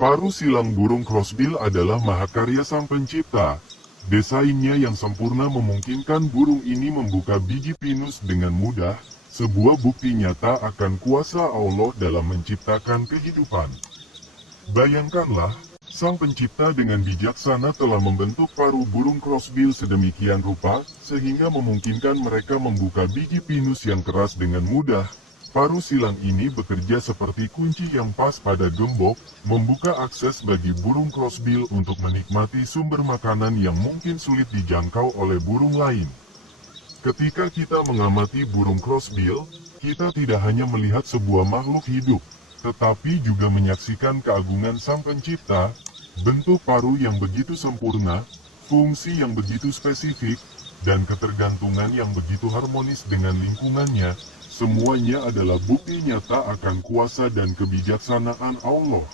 Paruh silang burung crossbill adalah mahakarya Sang Pencipta. Desainnya yang sempurna memungkinkan burung ini membuka biji pinus dengan mudah, sebuah bukti nyata akan kuasa Allah dalam menciptakan kehidupan. Bayangkanlah, Sang Pencipta dengan bijaksana telah membentuk paruh burung crossbill sedemikian rupa, sehingga memungkinkan mereka membuka biji pinus yang keras dengan mudah. Paruh silang ini bekerja seperti kunci yang pas pada gembok, membuka akses bagi burung crossbill untuk menikmati sumber makanan yang mungkin sulit dijangkau oleh burung lain. Ketika kita mengamati burung crossbill, kita tidak hanya melihat sebuah makhluk hidup, tetapi juga menyaksikan keagungan Sang Pencipta, bentuk paruh yang begitu sempurna, fungsi yang begitu spesifik, dan ketergantungan yang begitu harmonis dengan lingkungannya. Semuanya adalah bukti nyata akan kuasa dan kebijaksanaan Allah.